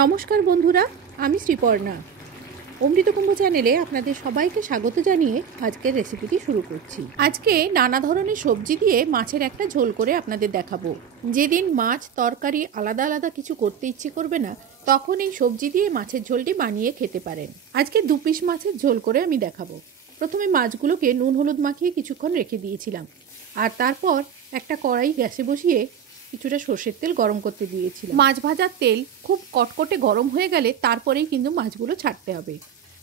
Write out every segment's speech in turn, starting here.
নমস্কার বন্ধুরা, আমি শ্রীপর্ণা। অমৃতকুম্ভ চ্যানেলে আপনাদের সবাইকে স্বাগত জানিয়ে আজকের রেসিপিটি শুরু করছি। আজকে নানা ধরনের সবজি দিয়ে মাছের একটা ঝোল করে আপনাদের দেখাবো। যেদিন মাছ তরকারি আলাদা আলাদা কিছু করতে ইচ্ছে করবে না, তখন এই সবজি দিয়ে মাছের ঝোলটি বানিয়ে খেতে পারেন। আজকে 2 পিস মাছের ঝোল করে আমি দেখাবো। প্রথমে মাছগুলোকে নুন হলুদ মাখিয়ে কিছুক্ষণ রেখে দিয়েছিলাম, আর তারপর একটা কড়াই গ্যাসে বসিয়ে কিছুটা সর্ষের তেল গরম করতে দিয়েছিলাম। মাছ ভাজার তেল খুব কটকটে গরম হয়ে গেলে তারপরেই কিন্তু মাছগুলো ছাড়তে হবে।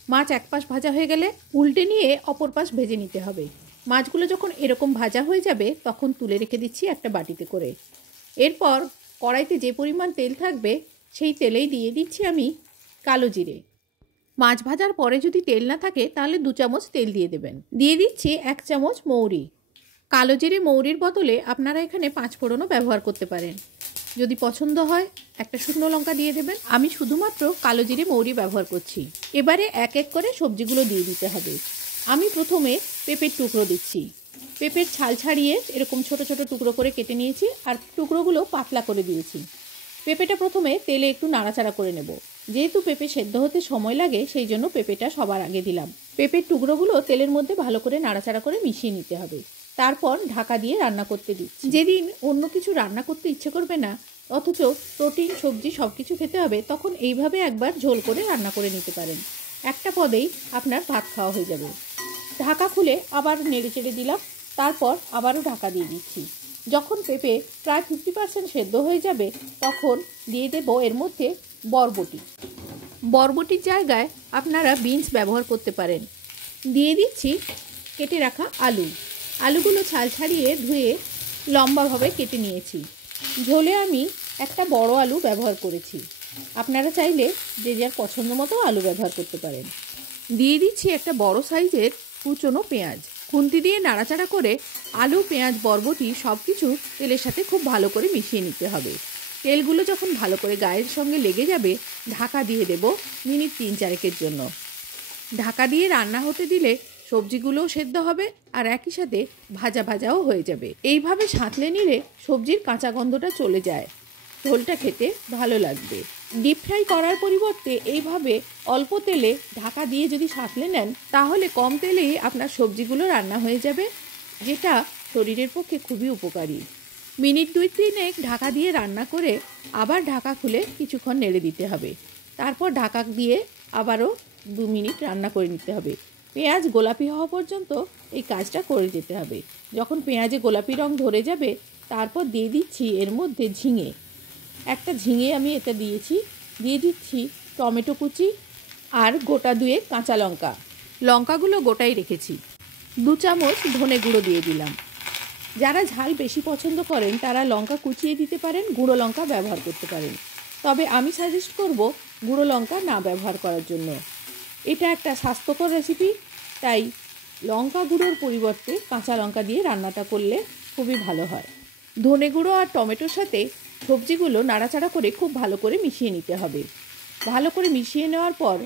মাছ এক পাশ ভাজা হয়ে গেলে উল্টে নিয়ে অপর পাশ ভেজে নিতে হবে। মাছগুলো যখন এরকম ভাজা হয়ে যাবে তখন তুলে রেখে দিচ্ছি একটা বাটিতে করে। এরপর কড়াইতে যে পরিমাণ তেল থাকবে সেই তেলেই দিয়ে দিচ্ছি আমি কালো জিরে। মাছ ভাজার পরে যদি তেল না থাকে তাহলে 2 চামচ তেল দিয়ে দেবেন। দিয়ে দিচ্ছি 1 চামচ মৌরি। কালো জিরে মৌরির বদলে আপনারা এখানে 5 ফোড়নও ব্যবহার করতে পারেন। যদি পছন্দ হয় একটা শুকনো লঙ্কা দিয়ে দেবেন। আমি শুধুমাত্র কালো জিরে মৌরি ব্যবহার করছি। এবারে এক এক করে সবজিগুলো দিয়ে দিতে হবে। আমি প্রথমে পেঁপের টুকরো দিচ্ছি। পেঁপের ছাল ছাড়িয়ে এরকম ছোট ছোট টুকরো করে কেটে নিয়েছি, আর টুকরোগুলো পাতলা করে দিয়েছি। পেঁপেটা প্রথমে তেলে একটু নাড়াচাড়া করে নেব। যেহেতু পেঁপে সেদ্ধ হতে সময় লাগে, সেই জন্য পেঁপেটা সবার আগে দিলাম। পেঁপের টুকরোগুলো তেলের মধ্যে ভালো করে নাড়াচাড়া করে মিশিয়ে নিতে হবে। তারপর ঢাকা দিয়ে রান্না করতে দিচ্ছি। যেদিন অন্য কিছু রান্না করতে ইচ্ছে করবে না, অথচ প্রোটিন সবজি সব কিছু খেতে হবে, তখন এইভাবে একবার ঝোল করে রান্না করে নিতে পারেন। একটা পদেই আপনার ভাত খাওয়া হয়ে যাবে। ঢাকা খুলে আবার নেড়ে চেড়ে দিলাম, তারপর আবারও ঢাকা দিয়ে দিচ্ছি। যখন পেঁপে প্রায় 50% সেদ্ধ হয়ে যাবে তখন দিয়ে দেব এর মধ্যে বরবটি। বরবটির জায়গায় আপনারা বিনস ব্যবহার করতে পারেন। দিয়ে দিচ্ছি কেটে রাখা আলু। আলুগুলো ছাল ছাড়িয়ে ধুয়ে লম্বাভাবে কেটে নিয়েছি। ঝোলে আমি একটা বড় আলু ব্যবহার করেছি। আপনারা চাইলে যে যার পছন্দ মতো আলু ব্যবহার করতে পারেন। দিয়ে দিচ্ছি একটা বড় সাইজের কুচনো পেঁয়াজ। খুন্তি দিয়ে নাড়াচাড়া করে আলু, পেঁয়াজ, বরবটি সব কিছু তেলের সাথে খুব ভালো করে মিশিয়ে নিতে হবে। তেলগুলো যখন ভালো করে গায়ের সঙ্গে লেগে যাবে, ঢাকা দিয়ে দেব মিনিট 3-4 জন্য। ঢাকা দিয়ে রান্না হতে দিলে সবজিগুলোও সেদ্ধ হবে আর একই সাথে ভাজা ভাজাও হয়ে যাবে। এইভাবে সাঁতলে নিলে সবজির কাঁচা গন্ধটা চলে যায়, ঝোলটা খেতে ভালো লাগবে। ডিপ ফ্রাই করার পরিবর্তে এইভাবে অল্প তেলে ঢাকা দিয়ে যদি সাঁতলে নেন, তাহলে কম তেলেই আপনার সবজিগুলো রান্না হয়ে যাবে, যেটা শরীরের পক্ষে খুবই উপকারী। মিনিট 2-3 ঢাকা দিয়ে রান্না করে আবার ঢাকা খুলে কিছুক্ষণ নেড়ে দিতে হবে। তারপর ঢাকা দিয়ে আবারও 2 মিনিট রান্না করে নিতে হবে। পেঁয়াজ গোলাপি হওয়া পর্যন্ত এই কাজটা করে যেতে হবে। যখন পেঁয়াজে গোলাপি রং ধরে যাবে, তারপর দিয়ে দিচ্ছি এর মধ্যে ঝিঙে। একটা ঝিঙে আমি এটা দিয়েছি। দিয়ে দিচ্ছি টমেটো কুচি আর গোটা 2 কাঁচা লঙ্কা। লঙ্কাগুলো গোটাই রেখেছি। 2 চামচ ধনে গুঁড়ো দিয়ে দিলাম। যারা ঝাল বেশি পছন্দ করেন তারা লঙ্কা কুচিয়ে দিতে পারেন, গুঁড়ো লঙ্কা ব্যবহার করতে পারেন। তবে আমি সাজেস্ট করব গুঁড়ো লঙ্কা না ব্যবহার করার জন্য। এটা একটা স্বাস্থ্যকর রেসিপি, তাই লঙ্কা গুঁড়োর পরিবর্তে কাঁচা লঙ্কা দিয়ে রান্নাটা করলে খুবই ভালো হয়। ধনে গুঁড়ো আর টমেটোর সাথে সবজিগুলো নাড়াচাড়া করে খুব ভালো করে মিশিয়ে নিতে হবে। ভালো করে মিশিয়ে নেওয়ার পর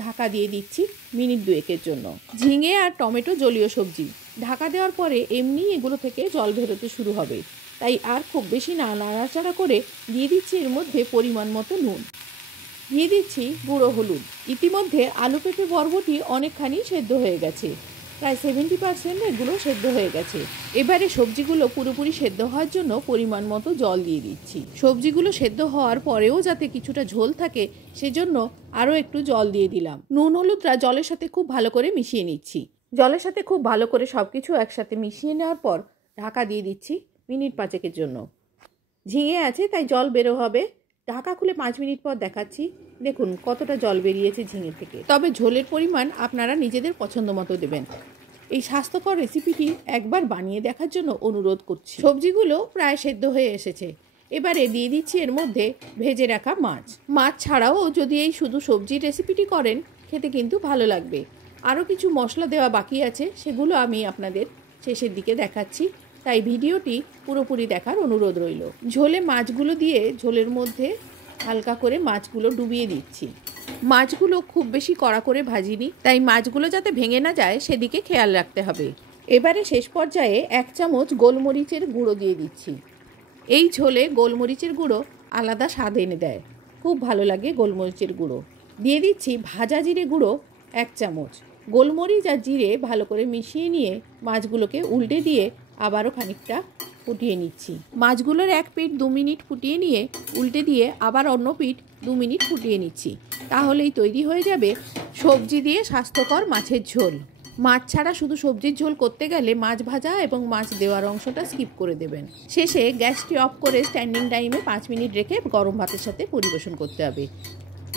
ঢাকা দিয়ে দিচ্ছি মিনিট 2 জন্য। ঝিঙে আর টমেটো জলীয় সবজি, ঢাকা দেওয়ার পরে এমনি এগুলো থেকে জল বেরোতে শুরু হবে, তাই আর খুব বেশি না নাড়াচাড়া করে দিয়ে দিচ্ছি এর মধ্যে পরিমাণ মতো নুন। দিয়ে দিচ্ছি গুঁড়ো হলুদ। ইতিমধ্যে আলু, পেঁপে, বরবটি অনেকখানি সেদ্ধ হয়ে গেছে, প্রায় 70% এগুলো সেদ্ধ হয়ে গেছে। এবারে সবজিগুলো পুরোপুরি সেদ্ধ হওয়ার জন্য পরিমাণ মতো জল দিয়ে দিচ্ছি। সবজিগুলো সেদ্ধ হওয়ার পরেও যাতে কিছুটা ঝোল থাকে, সেজন্য আরও একটু জল দিয়ে দিলাম। নুন হলুদটা জলের সাথে খুব ভালো করে মিশিয়ে নিচ্ছি। জলের সাথে খুব ভালো করে সব কিছু একসাথে মিশিয়ে নেওয়ার পর ঢাকা দিয়ে দিচ্ছি মিনিট 5 জন্য। ঝিঙে আছে তাই জল বেরো হবে। ঢাকা খুলে 5 মিনিট পর দেখাচ্ছি। দেখুন কতটা জল বেরিয়েছে ঝিঙে থেকে। তবে ঝোলের পরিমাণ আপনারা নিজেদের পছন্দ মতো দেবেন। এই স্বাস্থ্যকর রেসিপিটি একবার বানিয়ে দেখার জন্য অনুরোধ করছি। সবজিগুলো প্রায় সেদ্ধ হয়ে এসেছে। এবারে দিয়ে দিচ্ছি এর মধ্যে ভেজে রাখা মাছ। মাছ ছাড়াও যদি এই শুধু সবজির রেসিপিটি করেন, খেতে কিন্তু ভালো লাগবে। আরও কিছু মশলা দেওয়া বাকি আছে, সেগুলো আমি আপনাদের শেষের দিকে দেখাচ্ছি, তাই ভিডিওটি পুরোপুরি দেখার অনুরোধ রইল। ঝোলে মাছগুলো দিয়ে ঝোলের মধ্যে হালকা করে মাছগুলো ডুবিয়ে দিচ্ছি। মাছগুলো খুব বেশি কড়া করে ভাজিনি, তাই মাছগুলো যাতে ভেঙে না যায় সেদিকে খেয়াল রাখতে হবে। এবারে শেষ পর্যায়ে 1 চামচ গোলমরিচের গুঁড়ো দিয়ে দিচ্ছি। এই ঝোলে গোলমরিচের গুঁড়ো আলাদা স্বাদ এনে দেয়। খুব ভালো লাগে গোলমরিচের গুঁড়ো। দিয়ে দিচ্ছি ভাজা জিরে গুঁড়ো 1 চামচ। গোলমরিচ আর জিরে ভালো করে মিশিয়ে নিয়ে মাছগুলোকে উল্টে দিয়ে আবারও খানিকটা ফুটিয়ে নিচ্ছি। মাছগুলোর এক পিঠ 2 মিনিট ফুটিয়ে নিয়ে উল্টে দিয়ে আবার অন্য পিঠ 2 মিনিট ফুটিয়ে নিচ্ছি। তাহলেই তৈরি হয়ে যাবে সবজি দিয়ে স্বাস্থ্যকর মাছের ঝোল। মাছ ছাড়া শুধু সবজির ঝোল করতে গেলে মাছ ভাজা এবং মাছ দেওয়ার অংশটা স্কিপ করে দেবেন। শেষে গ্যাসটি অফ করে স্ট্যান্ডিং টাইমে 5 মিনিট রেখে গরম ভাতের সাথে পরিবেশন করতে হবে।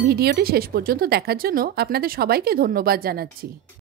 ভিডিওটি শেষ পর্যন্ত দেখার জন্য আপনাদের সবাইকে ধন্যবাদ জানাচ্ছি।